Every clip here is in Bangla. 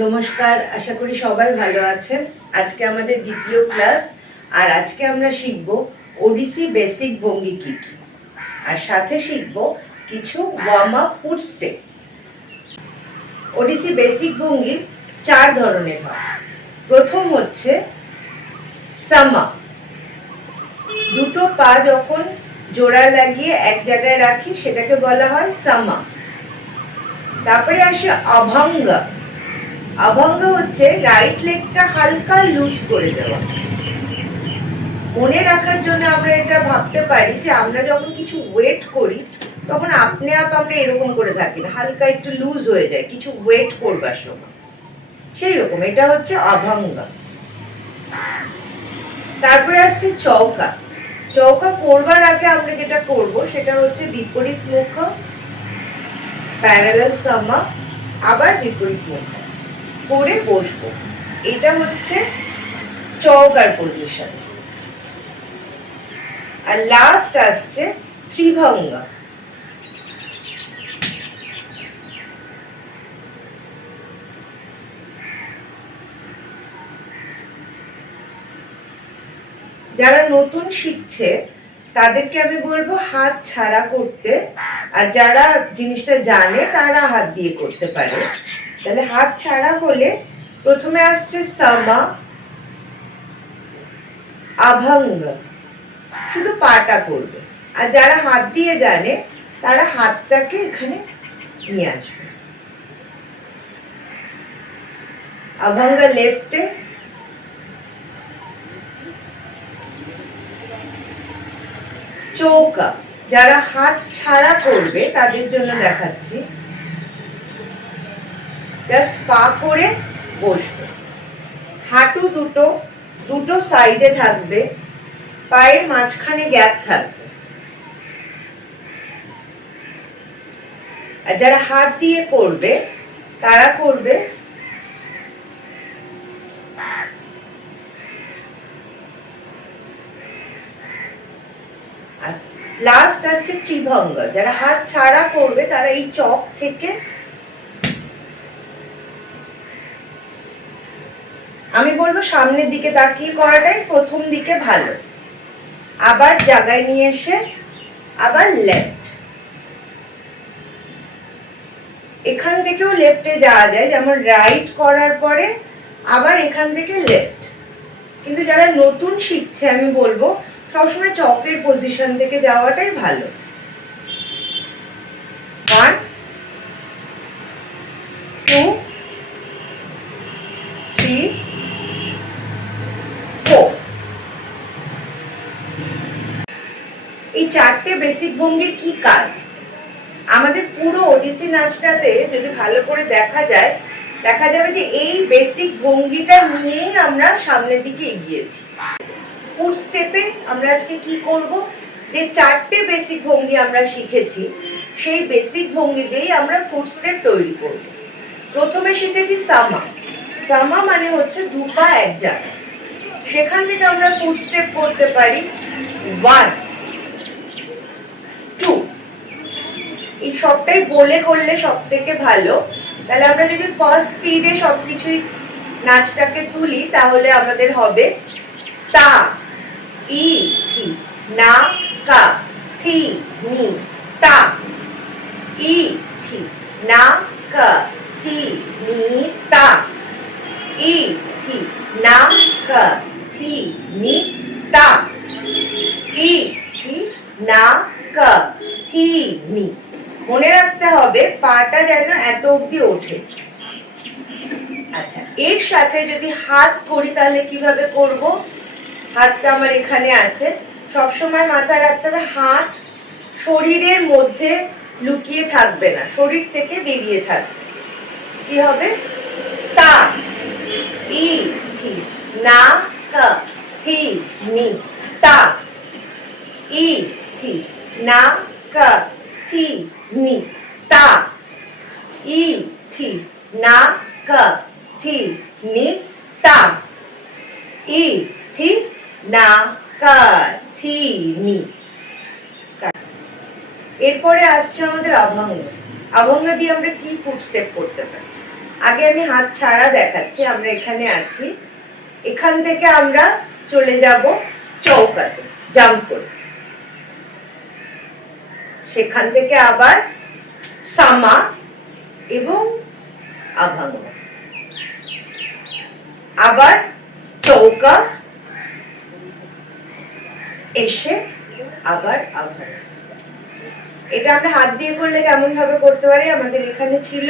নমস্কার, আশা করি সবাই ভালো আছেন। আজকে আমাদের দ্বিতীয় ক্লাস, আর আজকে আমরা শিখব ওডিসি বেসিক ভঙ্গি কি কি, আর সাথে শিখব কিছু ওয়ার্ম আপ ফুট স্টেপ। ওডিসি বেসিক ভঙ্গি 4 ধরনের হয়। প্রথম হচ্ছে সামা, দুটো পা যখন জোড়া লাগিয়ে এক জায়গায় রাখি সেটাকে বলা হয় সামা। তারপরে আসে অভঙ্গা। অভঙ্গ হচ্ছে রাইট লেগটা হালকা লুজ করে দেওয়া। মনে রাখার জন্য আমরা এটা ভাবতে পারি যে আমরা যখন কিছু ওয়েট করি তখন আপনি আমরা এরকম করে থাকি না, হালকা একটু লুজ হয়ে যায় কিছু ওয়েট করবার সময়, সেই রকম এটা হচ্ছে অভঙ্গ। তারপরে আসছে চৌকা। চৌকা করবার আগে আমরা যেটা করব সেটা হচ্ছে বিপরীত মুখ, প্যারালাল সামা, আবার বিপরীত মুখ করে বসবো। এটা হচ্ছে চৌকার পজিশন। আর লাস্ট আসছে ত্রিভঙ্গা। যারা নতুন শিখছে তাদেরকে আমি বলবো হাত ছাড়া করতে, আর যারা জিনিসটা জানে তারা হাত দিয়ে করতে পারে। তাহলে হাত ছাড়া হলে প্রথমে আসছে সামা, অভঙ্গ, শুধু পাটা করবে। আর যারা হাত দিয়ে জানে তারা হাতটাকে এখানে নিয়ে আসবে। অভঙ্গ লেফটে, চৌকা যারা হাত ছাড়া করবে তাদের জন্য দেখাচ্ছি। জাস্ট পা করে বসবে, হাঁটু দুটো সাইডে থাকবে, পায়ের মাঝখানে গ্যাপ থাকবে। আর যারা হাত দিয়ে করবে তারা করবে লাস্ট আসছে ত্রিভঙ্গ। যারা হাত ছাড়া করবে তারা এই চক থেকে, আমি বলবো সামনের দিকে তাকিয়ে করাটাই প্রথম দিকে ভালো। আবার জায়গায় নিয়ে এসে আবার লেফট, এখান থেকেও লেফটে যাওয়া যায়, যেমন রাইট করার পরে আবার এখান থেকে লেফট। কিন্তু যারা নতুন শিখছে আমি বলবো সবসময় চকের পজিশন থেকে যাওয়াটাই ভালো। 1 2 3 4। এই 4টে বেসিক ভঙ্গির কি কাজ? আমাদের পুরো ওডিসি নাচটাতে যদি ভালো করে দেখা যায়, দেখা যাবে যে এই বেসিক ভঙ্গিটা নিয়েই আমরা সামনের দিকে এগিয়েছি। ফুট স্টেপে আমরা আজকে কি করব, যে 4টে বেসিক ভঙ্গি আমরা শিখেছি সেই বেসিক ভঙ্গি দিয়েই আমরা ফুট স্টেপ তৈরি করব। প্রথমে শিখেছি সামা। সামা মানে হচ্ছে দু পা এক জায়গায়, সেখান থেকে আমরা ফুট স্টেপ করতে পারি 1 2। এই সবটাই বলে করলে সব থেকে ভালো। তাহলে আমরা যদি ফার্স্ট স্পিডে সবকিছুই নাচটাকে তুলি তাহলে আমাদের হবে তা ই থি না কা থি নি তা, ই থি না কা থি নি তা, ই থি না কা থি নি তা, ই থি না কা থি নি। মনে রাখতে হবে পাটা যেন এত অবধি ওঠে। আচ্ছা, এর সাথে যদি হাত করি তাহলে কিভাবে করব? হাতটা আমার এখানে আছে, সবসময় মাথায় রাখতে হবে হাত শরীরের মধ্যে লুকিয়ে থাকবে না, শরীর থেকে বেরিয়ে থাকবে। কি হবে? তা ই থি না কা থি নি তা, ই থি না কা থি নি তা, ই থি না কা থি নি তা, ই থি না কা থি নি। এরপরে আসছে আমাদের অভঙ্গ। অভঙ্গ দিয়ে আমরা কি ফুট স্টেপ করতে পারি? আগে আমি হাত ছাড়া দেখাচ্ছি। আমরা এখানে আছি, এখান থেকে আমরা চলে যাব চৌকাতে জাম্প করে, সেখান থেকে আবার সামা এবং আভঙ্গ, আবার চৌকা এসে আবার আভঙ্গ। এটা আমরা হাত দিয়ে করলে কেমন ভাবে করতে পারি? আমাদের এখানে ছিল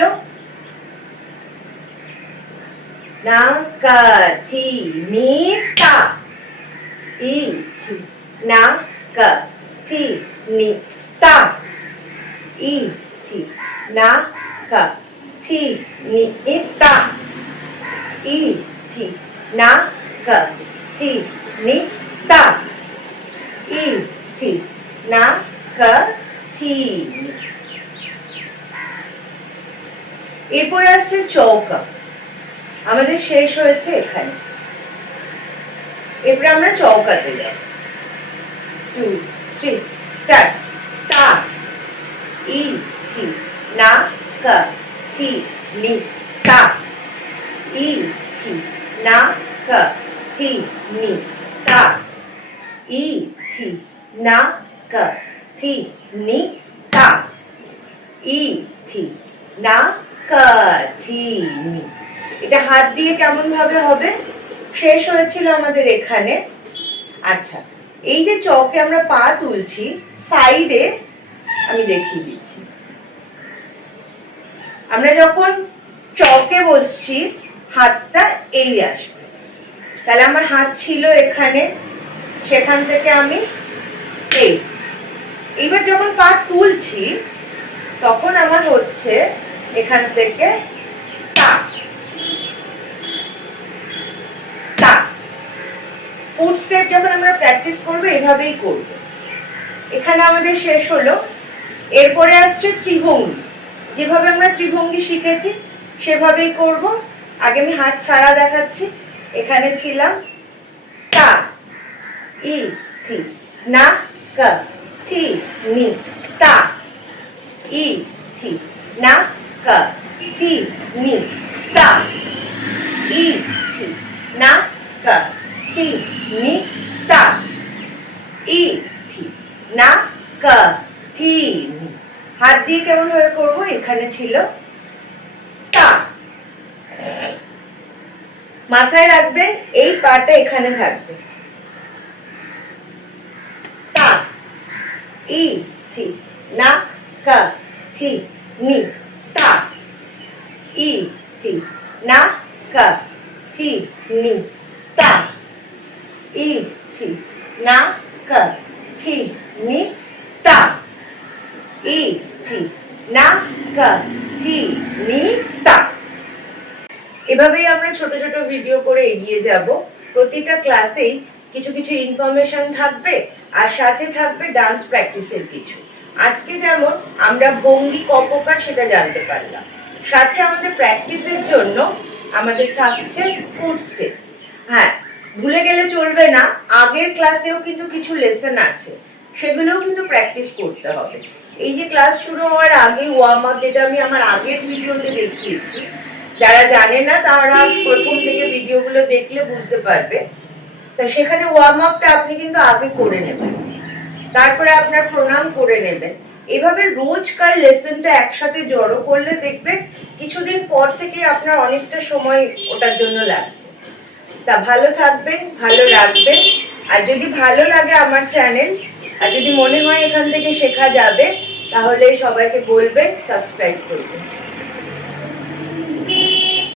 না কা থি নি তা, ই থি না কা থি নি তা, ই থি না কা থি নি তা, ই থি না কা থি নি তা, ই থি না কা থি। এরপরে আসছে চৌকা, আমাদের শেষ হয়েছে এখানে। এরপরে আমরা চৌকাতে যাই। 2 3 স্টার্ট। তা, ই থি না কা থি নি তা, ই থি না কা থি নি তা, ই থি না কা থি নি তা, ই থি না কা থি নি। এটা হাত দিয়ে কেমন ভাবে হবে? শেষ হয়েছিল আমাদের এখানে। আচ্ছা, এই যে চকে আমরা পা তুলছি, সাইডে আমি দেখিয়ে দিচ্ছি। আমরা যখন চকে বসছি হাতটা এই আসবে, তাহলে আমার হাত ছিল এখানে, সেখান থেকে আমি এই। এইবার যখন পা তুলছি তখন আমার হচ্ছে এখান থেকে তা তা। ফুট স্টেপ যখন আমরা প্র্যাকটিস করবো এভাবেই করব। এখানে আমাদের শেষ হলো। এরপরে আসছে ত্রিভঙ্গি। যেভাবে আমরা ত্রিভঙ্গি শিখেছি সেভাবেই করব। আগে আমি হাত ছাড়া দেখাচ্ছি। এখানে ছিলাম তা, ই থি না কা থি নি তা, ই থি না কা থি নি তা, ই থি না কা থি নি তা, ই থি না কা থি নি। হাত দিয়ে কেমন ভাবে করব? এখানে ছিল তা। মাথায় রাখবেন এই পাটা এখানে থাকবে। তা, ই থি না কা থি নি তা, ই থি না কা থি নি তা, ই থি না কা থি নি তা, ই থি না কা থি নি তা। এভাবেই আমরা ছোট ছোট ভিডিও করে এগিয়ে যাব। প্রতিটা ক্লাসেই কিছু কিছু ইনফরমেশন থাকবে আর সাথে থাকবে ডান্স প্র্যাকটিসের কিছু। আজকে যেমন আমরা ভঙ্গি ক প্রকার সেটা জানতে পারলাম, সাথে আমাদের প্র্যাকটিসের জন্য আমাদের থাকছে ফুট স্টেপ। হ্যাঁ, ভুলে গেলে চলবে না, আগের ক্লাসেও কিন্তু কিছু লেসন আছে, সেগুলোও কিন্তু প্র্যাকটিস করতে হবে। এই যে ক্লাস শুরু হওয়ার আগে ওয়ার্ম আপ, যেটা আমি আমার আগের ভিডিওতে দেখিয়েছি, যারা জানে না তারা প্রথম থেকে ভিডিওগুলো দেখলে বুঝতে পারবে। তা সেখানে ওয়ার্ম আপটা আপনি কিন্তু আগে করে নেবেন, তারপরে আপনার প্রণাম করে নেবেন। এভাবে রোজকার লেসনটা একসাথে জড়ো করলে দেখবেন কিছুদিন পর থেকে আপনার অনেকটা সময় ওটার জন্য লাগছে। তা ভালো থাকবেন, ভালো রাখবেন। আর যদি ভালো লাগে আমার চ্যানেল, আর যদি মনে হয় এখান থেকে শেখা যাবে, তাহলে সবাইকে বলবেন সাবস্ক্রাইব করবেন।